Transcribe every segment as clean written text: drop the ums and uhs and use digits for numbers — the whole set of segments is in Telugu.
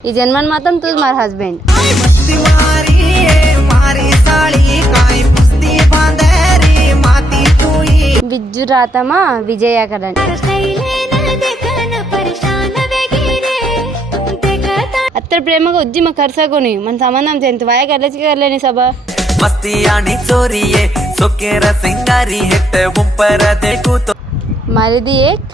ఈ జన్మన్ మాత్రం తూ మార్ హస్బెండ్ బిజ్జు రాతమా విజయ కదండి అత్తర్ ప్రేమగా ఉజ్జి మా కర్సాకొని మన సంబంధం చెంత వాయ కర్లేచి కర్లేని సభ మరిది ఏక్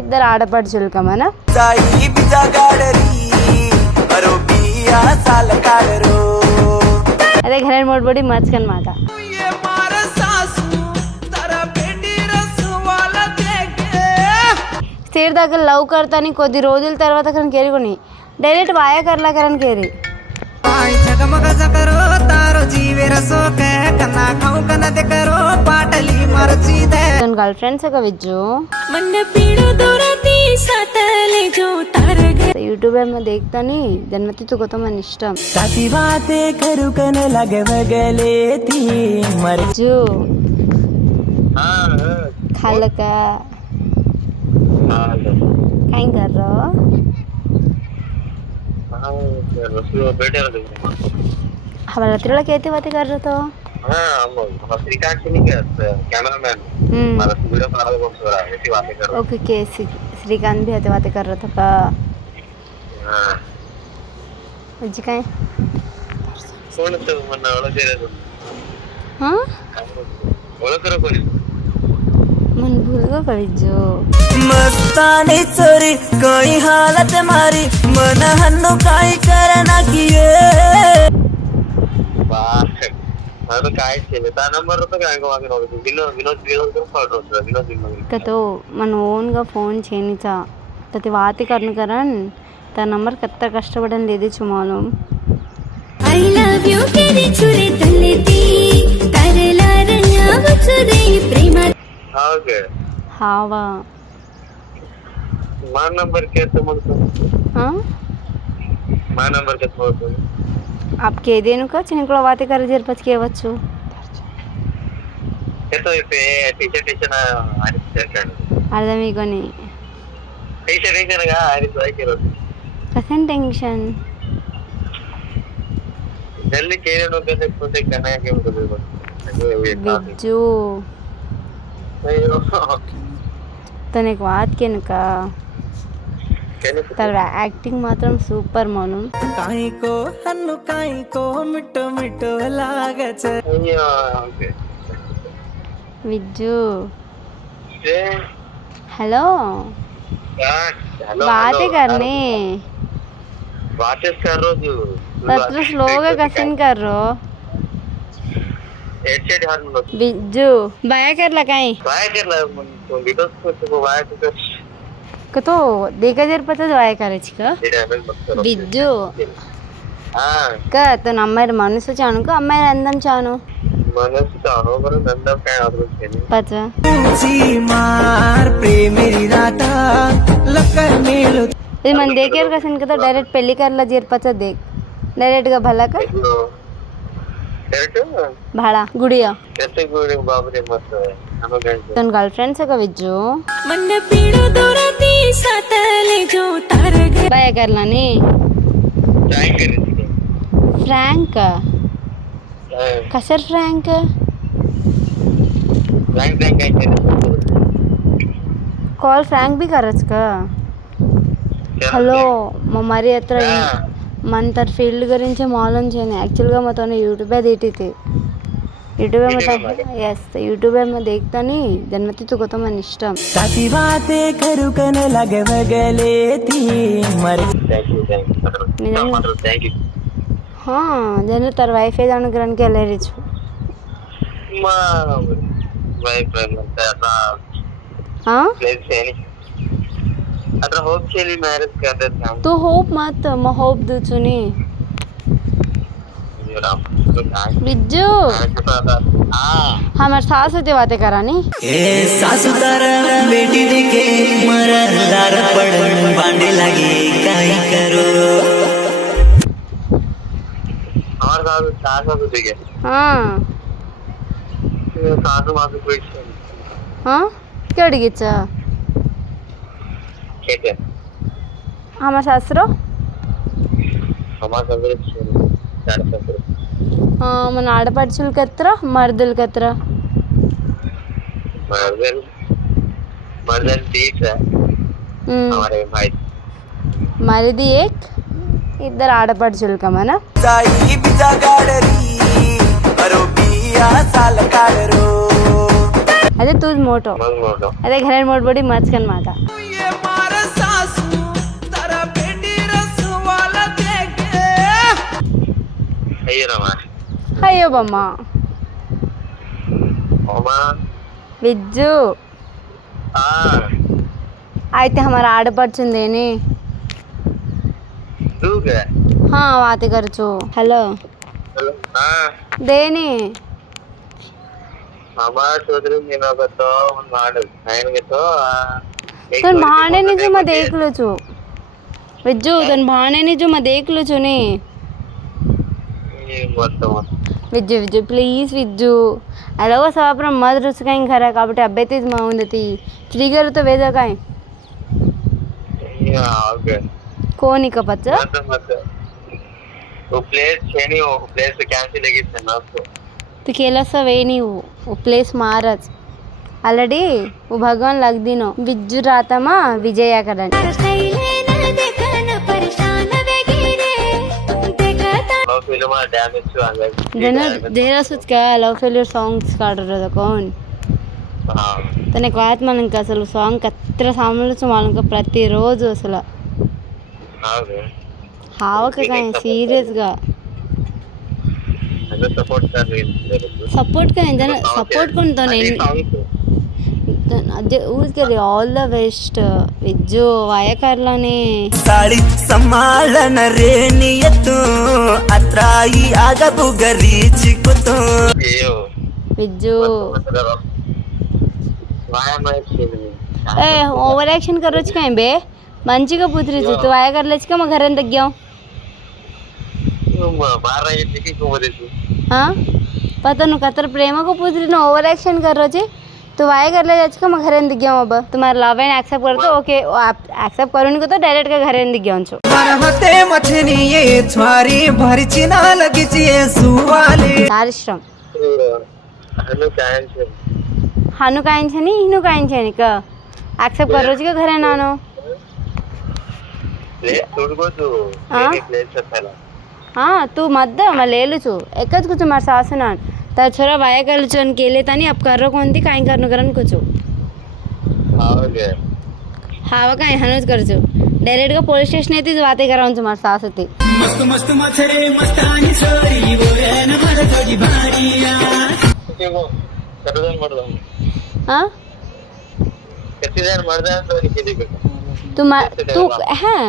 ఇద్దరు ఆడపడుచులు కమనా అదే ఘరేడ్ మోడ్బడి మర్చ్ అనమాట स्टेर దగ్గర లవ్ करतानी కొద్ది రోజుల తర్వాత కన్ కేరికొని డైరెక్ట్ వాయా करला करन केरी जगमग जकरो तारो जीवे रसो के कना खाऊ कना दे करो पाटली मरची दे तन गर्लफ्रेंड से का विज्जू मन पीड़ो दोरती सातले जो तार यूट्यूब में देखता नहीं जन्नती तो को मन इष्टम साथी बातें करू कन लगे वगले थी मरजू हां खालका क्या कर रहे हो? हमारा त्रिलोक कहते बातें कर रहे तो? हाँ हम श्रीकांत नहीं क्या कैमरामैन हमारा वीडियो बना रहा है ऐसी बातें कर रहे ओके के श्रीकांत भी आते बातें कर रहे थे का हाँ जी क्या कौन तो मन्ना वाला तेरे तो हाँ वाला करो कोई मन भूल गया कभी जो मस्तानी चोरी कोई हालत मारी मन हन्नु काई करना किए वाह तो काय चलता नंबर तो काय को आगे नोट विनोद तो फोटो विनोद तो मन ओन गा फोन చేయనిచా తతి వాతి కర్ను కరన్ తా నంబర్ కత్త కష్టపడన్ లేది చుమాలం ఐ లవ్ యు కేది చురే తల్లెతి కరలా రంగ చురే ప్రేమ ओके हावा मां नंबर के तो मुझको हां मां नंबर के तो आप के देनु का చిన్నకుల వాతే కర జర్ పచ్ కేవచ్చు तो पे टीचर అని చేశాడు అర్థమే కొని టీచర్ గా అని సైకిల్ కసన్ టెన్షన్ जल्दी केरे नो के सकते करना है के मुझे बिज्जू तने एक बात केनका तर एक्टिंग मात्रम सूपर मानू काई को हन्नु काई को मिठो मिठो लागछ ओके बिज्जू ए हेलो हेलो बातें करने बातें कर रहा हूँ तत्र स्लोगा कसिन कर रो हेडसेट हाथ में बिज्जू बाया कर लगाई बाय कर ला तो वीडियोस को बाय तो कतो देखा जर पता बाया करे छिका बिज्जू हां का तो नम्बर मनुष्य चानु का अम्माई अंदम चानु मनुष्य चानु पर नंदम काय आदर छेनी पचा ची मार प्रेमेरी राता लकर मेलो ఇది మన దేకేర్ కసిన్ కదా డైరెక్ట్ పెళ్లి కర్లా చేర్పచ్చ దేక్ డైరెక్ట్ గా భలా కా डायरेक्ट भाड़ा गुड़िया कैसे गुड़िया बाप रे मस्त है हम गए तन गर्लफ्रेंड से का विज्जू मन पीड़ो दोरती सातले जो तार बाया करला नी ट्राई कर रही थी फ्रैंक कसर फ्रैंक ब्लैंक ब्लैंक काय कर कॉल फ्रैंक भी करच का హలో మా మరి అత్ర మన तर फील्ड గురించి మాలూम చేయని एक्चुअल గా మతోనే यूट्यूब देती यूट्यूब में यस यूट्यूब में देखता नहीं जन्नती तो को मन इष्टम साथी बातें करू कन लगे वगले थी मर थैंक यू हां जन तर वाईफाई जान करन के ले रिच मा वाईफाई मतलब हां प्लेस है नहीं अगर होप के लिए मैरिज कर देते हैं तो होप मत मैं होप दू चुनी बिज्जू हां हमार सास होते बातें करानी ए सासु तारा बेटी देखे मरदार पड़न बांडे लगे काई करो हमारे सास को देखे हां सासु मां को कोई हां क्या ठीक है ठीक है हमार सासरो మన ఆడపడుచులకి ఎత్తరా మరుదులకి ఎత్తరా? మరిది ఏక్ ఇద్దరు ఆడపడుచులకా మన? అదే తూజ్ మోటో అదే घरेर मोट बड़ी मच कन माता అయ్యో బమ్మ విజ్జు అయితే हमारा ఆడపడుచుందేని हाँ बातें कर चो हेलो देनी तुम भाने नहीं जो मैं देख लो छो विज्जू तुम भाने नहीं जो मैं देख लो छो ने विज्जू विज्जू प्लीज विज्जू అలాగో సవాపురం మధు రుచిగా ఖరా కాబట్టి అబ్బాయితే ఇది బాగుంది ఫ్రీగా వేదా కాయ कोनी का पच्चा वो प्लेस है नहीं, वो प्लेस कैंसिल है किसने ना उसको तो केला सा वे नहीं वो प्लेस महाराज ऑलरेडी वो भगवान लग दिनो बिज्जू रातमा विजया करन लव फिल्म डैमेज टू अंदर देना देरा सोच का लव फेलियर सॉन्ग्स काट रहा था कौन हां तने बात मालूम का असल सॉन्ग कत्रा सामने से मालूम का प्रतिरोध असल हाव का काय सीरियस गा अगर सपोर्ट कर रही है सपोर्ट करें जना सपोर्ट कौन तो नहीं उसके लिए all the best Vijju via करला ने साड़ी संभालन रे नियतु अत्राई आगा बुगरी चिकुतो यो विज्जू वाया मैच ए ओवर एक्शन करो काय बे మంచిగా పుత్రిచు तू वाया करलेच का मग घरात गयो मार रही थी कि को देती हां पता नु कतर प्रेम को पुत्री नो ओवर एक्शन कर रो छे तू वाया करले जाच का मग घरात गयो अब तुम्हारा लव एंड एक्सेप्ट कर तो ओके आप एक्सेप्ट करूनी को तो डायरेक्ट का घरात गयो छो हते मछनी ये छवारी भरची ना लगी ची सुवाले सारिश्रम हनु कायन छे हानु कायन छे नी हिनु कायन छे नी का एक्सेप्ट कर रो छे का घरे नानो प्लेस छोड़को तू मेरी प्लेस से पहला हाँ तू मत दे मैं ले लू छू एकच कुछ मार सासु ना तर छोरा वाया कर चन केले तानी अब कर रो कोणती काय करनो करन कुछ ओके हावा काय हनुज कर छू डायरेक्ट का पुलिस स्टेशन येतीच वाते करावून तुम्हार सासु ती मस्त मस्त मछरे मस्तानी छोरी बोरेन भर थोड़ी भाड़िया देखो करदन मर्दन हां कितने मर्दन तो किती देखो तू हाँ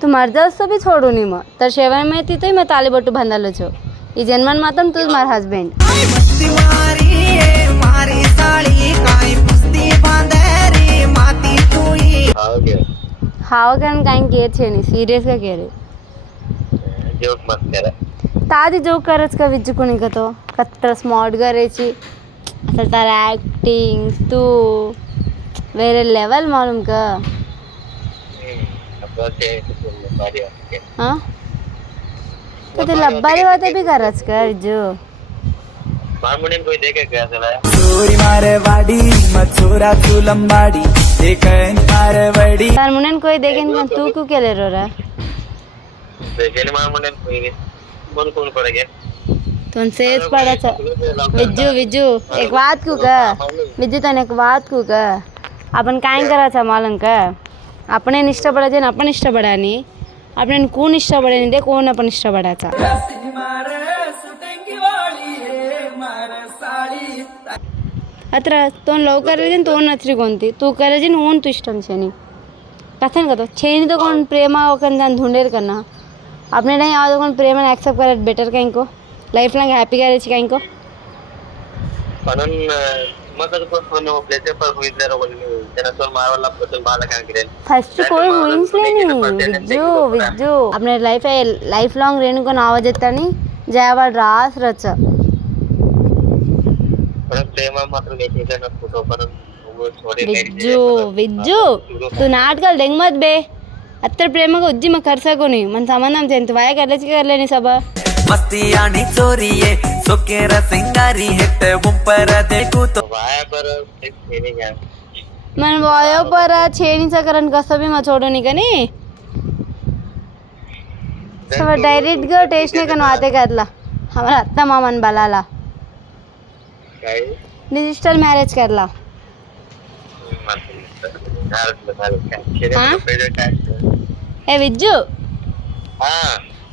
तू मर्द असतो बी छोडू नी मग तर शेवण में ती तो मैं ताली बट्टू बांधलो छो ई जन्मन मातम तूच मार हस्बैंड मस्ती मारी मारी साड़ी काय मस्ती बांधे रे माती तूई ओके हाव कारण काय केर छे नी सीरियस का केर जोक मत कर तादी जोक करच का विज्जू कोणी का तो कत्तर स्मार्ट गरेची असं तारा ऍक्टिंग तू वेरे लेवल मालूम का हाँ तो ते लब्बारी होते भी करच का विज्जू मारमुनी कोई देखे क्या चला चोरी मारे वाडी मछोरा चुलंबाडी देखन मारे वडी तार मुनेन कोई देखेन का तू क्यों केले रो रहा देखेन मारमुनी कोई मन कौन पड़ेगा तुम सेज पड़ा था विज्जू विज्जू एक बात क्यों का विज्जू तने एक बात क्यों का अपन काय करा था मालूम का अपने इष्टपडायचे ना आपण इष्टपडानी आपण कोण इष्टपडानी दे कोण आपण इष्टपडायचा अत्र तो लव करायचे तो नचरी कोणती तू करायची ओन तू इष्टम छेनी कथन का तो छेनी तो कोण प्रेमा ओकन जान ढूंढेर करना अपने नहीं आओ तो कोण प्रेम एक्सेप्ट करत बेटर का इनको लाइफ लॉन्ग हैप्पी करायची का इनको म्हणून मग तर पण प्लेस पर हुई जरा बोल तेरा तो मारवाला पतल बाला का गिरेन फर्स्ट कोई हुईंस नहीं विज्जू विज्जू अपने लाइफ लॉन्ग रेणु को नाव देतानी जयवाड रास रच पण प्रेम मात्र देखील फोटो पण वो छोड़े विज्जू विज्जू तू नाटकल देंग मत बे अत्तर प्रेम को उज्जी में कर सको नहीं मन संबंध से वाया कर लेनी सब मस्ती आणि चोरी ये सोकेर सिंगारी हिट बुंपर देखू तो वाया पर छेनी घ्या मन वायो पर छेनीचा करण कसं बी मग छोडू नाही का नाही सब डायरेक्ट ग टेस्ट नाही कन वाते करला हमारा अत्ता मामन बलाला काय डिजिटल मैरिज करला ए विज्जू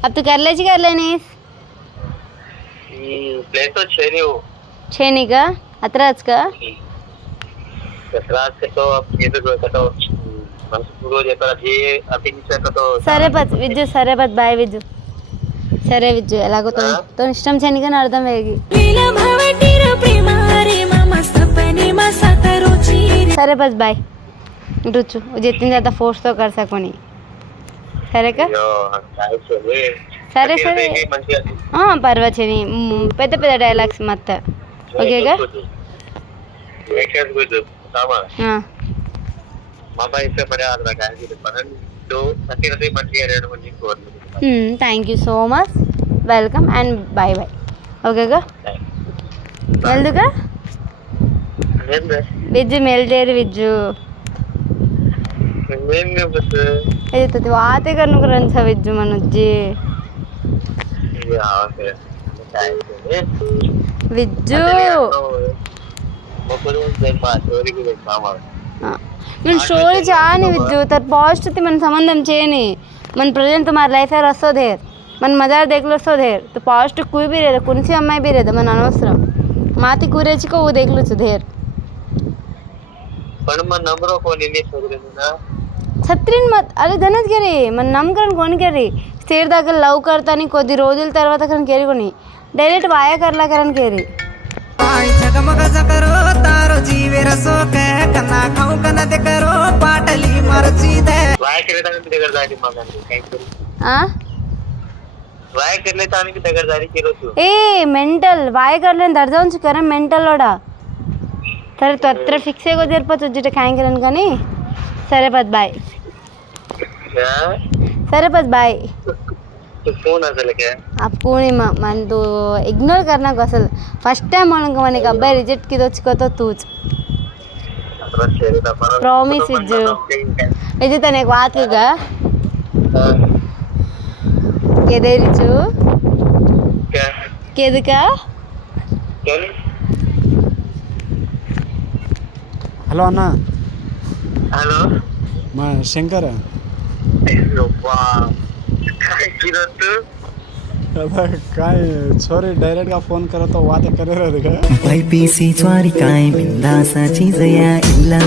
अब तू कर लेनी प्लेस तो छेनी हो छेनी का अतराज का रात के तो अब ये तो మనసులో చెప్పారు ఏ అభినిచ్చాక तो సరే పత్ విజ్జు సరే పత్ బాయ్ విజ్జు సరే విజ్జు ఎలాగో తో ఇష్టం చెనికని అర్థం వేగి సరే పత్ బాయ్ रुचु जितनी ज़्यादा फोर्स तो कर सको नहीं సరే का సరే సరే పర్వచని పెద్ద పెద్ద డైలాగ్స్ మొత్తం ఓకేగా thank you so much welcome and bye bye ఓకేగా వెళ్దుగా విజ్జు మెల్టేరు విజ్జు ఇది వాతే కను గ్రంథ విజ్జు మనొజ్జి విజ్జు मन स्टोरी चाहनी विज्जू तर पॉस्ट मन संबंधम చేయని मन प्रेजेंट तुम्हारा लाइफ है रसो धेर मन मजा देख लो सो धेर तो पॉस्ट कोई भी रहता कौन सी अम्माई भी रहता मन अनवसरम माती कुरेची को वो देख लो धेर पण मन नंबरो कोणी नाही सोडले ना छत्रीन मत अरे धनत गेरी मन नमकरण कोण गेरी स्थिर दाखल लव करतानी కొద్ది రోజుల తర్వాత కరన్ కేరి कोणी डायरेक्ट वाया करला करण केरी आई जगमग जकरो तारो जीवे रसो के कना खाऊ कना दे करो पाटली मरची दे वाया केले तानी दगड जारी मग काय करू आ वाया केले तानी दगड जारी केलो तू ए मेंटल वाया करले दर जाऊन कर मेंटल लोडा तर तो अत्र फिक्स है को देर पर तुझे काय करन कनी सरे पत बाय सरे पत बाय तो फोन असेल क्या आपको नहीं मन तो इग्नोर करना को असल फर्स्ट टाइम म्हणून का एक अब्बाई रिजेक्ट की तो तूच प्रॉमिस इज्जू इज्जू तने एक बात का केदेरिचू क्या केदका चल हॅलो अण्णा हॅलो मग शंकर काय किरण तू आता काय सॉरी डायरेक्ट का फोन करतो वाद करे का YPC स्वारी काय बिंदासाची जया इल्ला